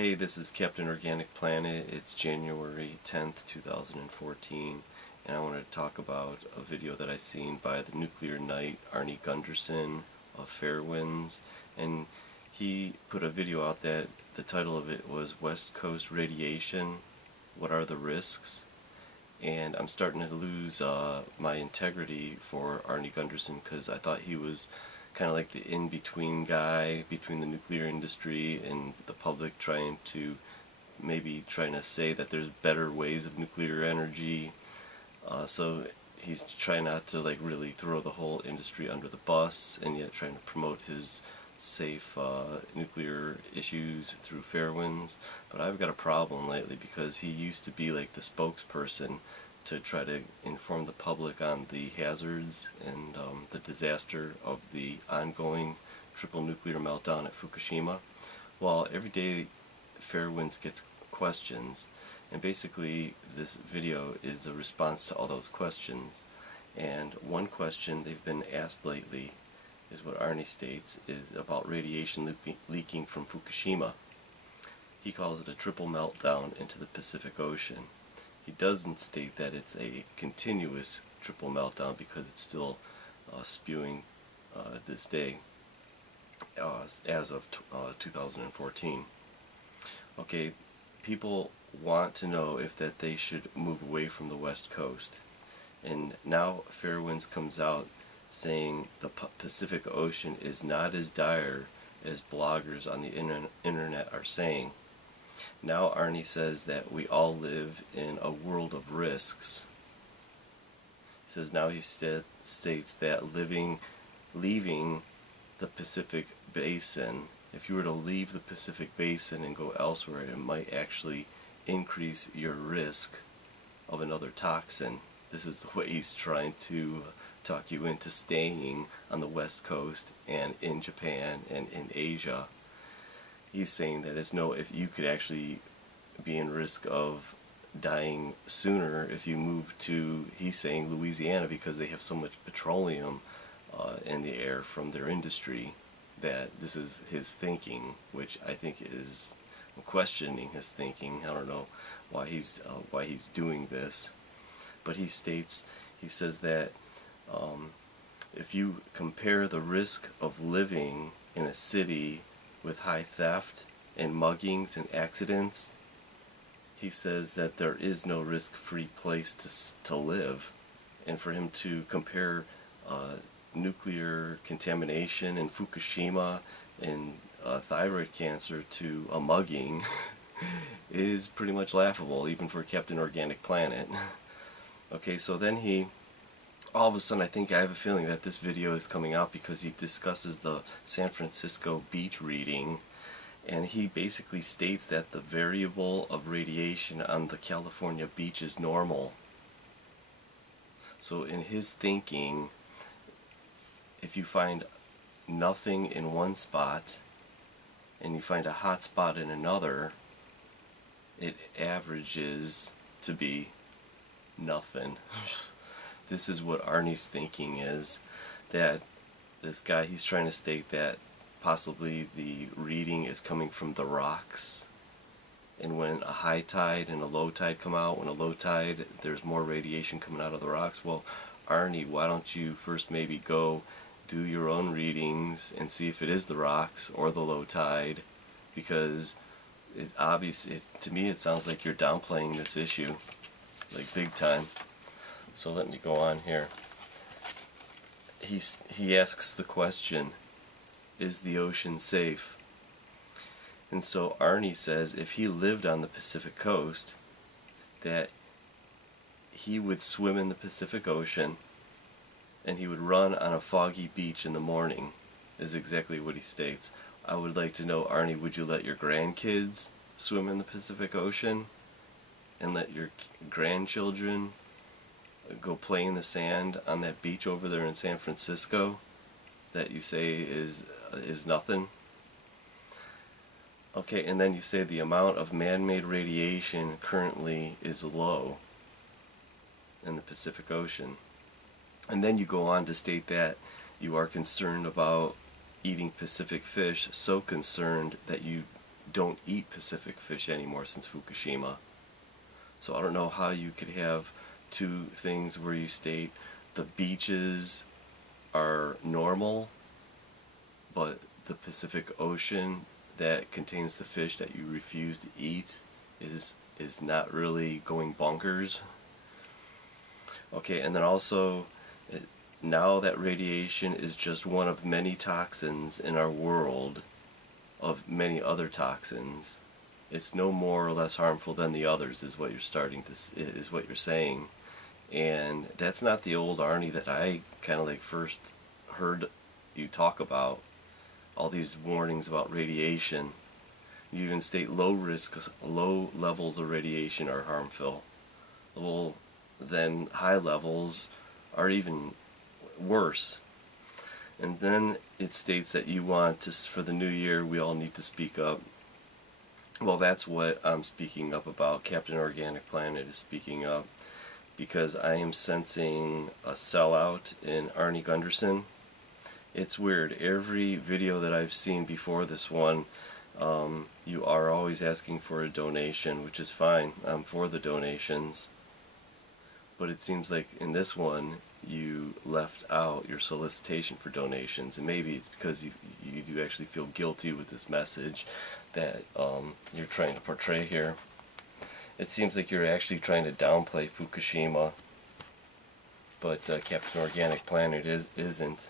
Hey, this is Captain Organic Planet. It's January 10th, 2014, and I wanted to talk about a video that I seen by the Nuclear Knight Arnie Gunderson of Fairwinds, and he put a video out that the title of it was West Coast Radiation, What Are the Risks? And I'm starting to lose my integrity for Arnie Gunderson because I thought he was kind of like the in-between guy between the nuclear industry and the public, trying to say that there's better ways of nuclear energy. So he's trying not to like really throw the whole industry under the bus, and yet trying to promote his safe nuclear issues through Fairwinds. But I've got a problem lately because he used to be like the spokesperson to try to inform the public on the hazards and the disaster of the ongoing triple nuclear meltdown at Fukushima. Well, every day Fairwinds gets questions, and basically this video is a response to all those questions. And one question they've been asked lately is what Arnie states is about radiation leaking from Fukushima. He calls it a triple meltdown into the Pacific Ocean. He doesn't state that it's a continuous triple meltdown because it's still spewing this day as of 2014. Okay, people want to know if that they should move away from the West Coast, and now Fairwinds comes out saying the Pacific Ocean is not as dire as bloggers on the internet are saying. Now Arnie says that we all live in a world of risks. He says now he states that leaving the Pacific Basin, if you were to leave the Pacific Basin and go elsewhere, it might actually increase your risk of another toxin. This is the way he's trying to talk you into staying on the West Coast and in Japan and in Asia. He's saying that if you could actually be in risk of dying sooner if you move to, he's saying, Louisiana, because they have so much petroleum in the air from their industry, that this is his thinking, which I think is, I'm questioning his thinking. I don't know why he's doing this, but he says that if you compare the risk of living in a city with high theft and muggings and accidents, he says that there is no risk-free place to live. And for him to compare nuclear contamination in Fukushima and thyroid cancer to a mugging is pretty much laughable, even for Captain Organic Planet. Okay, so then all of a sudden, I have a feeling that this video is coming out because he discusses the San Francisco beach reading, and he basically states that the variable of radiation on the California beach is normal. So in his thinking, if you find nothing in one spot and you find a hot spot in another, it averages to be nothing. This is what Arnie's thinking is, that this guy, he's trying to state that possibly the reading is coming from the rocks, and when a high tide and a low tide come out, when a low tide there's more radiation coming out of the rocks. Well, Arnie, why don't you first maybe go do your own readings and see if it is the rocks or the low tide, because to me it sounds like you're downplaying this issue like big time. So let me go on here. He asks the question, is the ocean safe? And so Arnie says if he lived on the Pacific coast, that he would swim in the Pacific Ocean and he would run on a foggy beach in the morning, is exactly what he states. I would like to know, Arnie, would you let your grandkids swim in the Pacific Ocean and let your grandchildren go play in the sand on that beach over there in San Francisco that you say is nothing? Okay, and then you say the amount of man-made radiation currently is low in the Pacific Ocean. And then you go on to state that you are concerned about eating Pacific fish, so concerned that you don't eat Pacific fish anymore since Fukushima. So I don't know how you could have two things where you state the beaches are normal, but the Pacific Ocean that contains the fish that you refuse to eat is not really going bonkers. Okay, and then also, now that radiation is just one of many toxins in our world, of many other toxins. It's no more or less harmful than the others, is what you're saying, and that's not the old Arnie that I kind of like first heard you talk about. All these warnings about radiation. You even state low levels of radiation are harmful. Well, then high levels are even worse. And then it states that you want to, for the new year, we all need to speak up. Well, that's what I'm speaking up about. Captain Organic Planet is speaking up because I am sensing a sellout in Arnie Gunderson. It's weird. Every video that I've seen before this one, you are always asking for a donation, which is fine. I'm for the donations. But it seems like in this one, you left out your solicitation for donations, and maybe it's because you do actually feel guilty with this message that you're trying to portray here. It seems like you're actually trying to downplay Fukushima, but Captain Organic Planet isn't.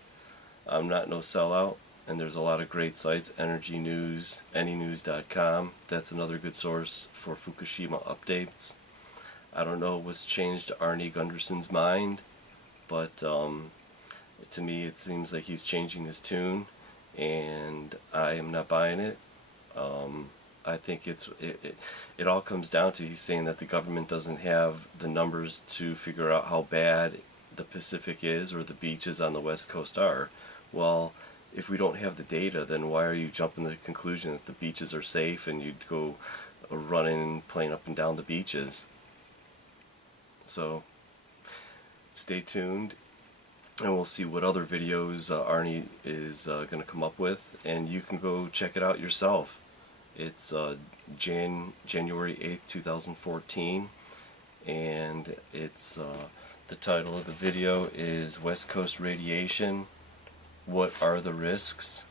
I'm not no sellout, and there's a lot of great sites. Energy News, anynews.com. That's another good source for Fukushima updates. I don't know what's changed Arnie Gunderson's mind, but to me it seems like he's changing his tune, and I am not buying it. I think it all comes down to he's saying that the government doesn't have the numbers to figure out how bad the Pacific is or the beaches on the West Coast are. Well, if we don't have the data, then why are you jumping to the conclusion that the beaches are safe and you'd go running, playing up and down the beaches? So stay tuned, and we'll see what other videos Arnie is going to come up with, and you can go check it out yourself. It's January 8th, 2014, and it's the title of the video is West Coast Radiation, What Are the Risks?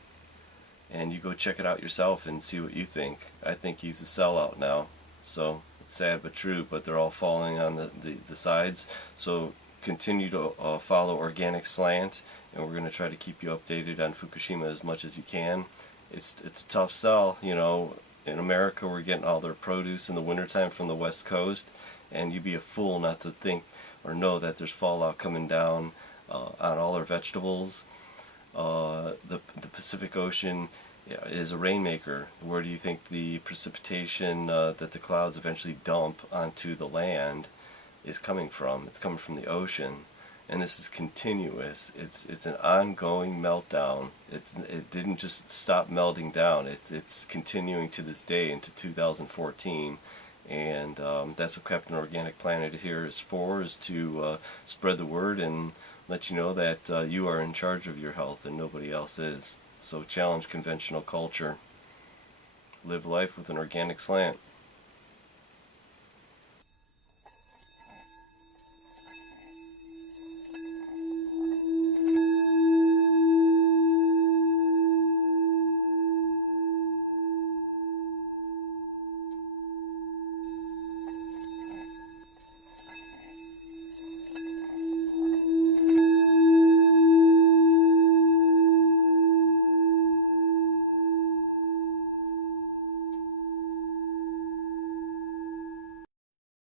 And you go check it out yourself and see what you think. I think he's a sellout now, so it's sad but true, but they're all falling on the sides. So continue to follow Organic Slant, and we're going to try to keep you updated on Fukushima as much as you can. It's a tough sell, you know. In America, we're getting all their produce in the wintertime from the West Coast, and you'd be a fool not to think or know that there's fallout coming down on all our vegetables. The Pacific Ocean is a rainmaker. Where do you think the precipitation that the clouds eventually dump onto the land is coming from? It's coming from the ocean, and this is continuous. It's an ongoing meltdown. It didn't just stop melting down. It's continuing to this day into 2014, and that's what Captain Organic Planet here is for, is to spread the word and let you know that you are in charge of your health and nobody else is. So challenge conventional culture. Live life with an organic slant.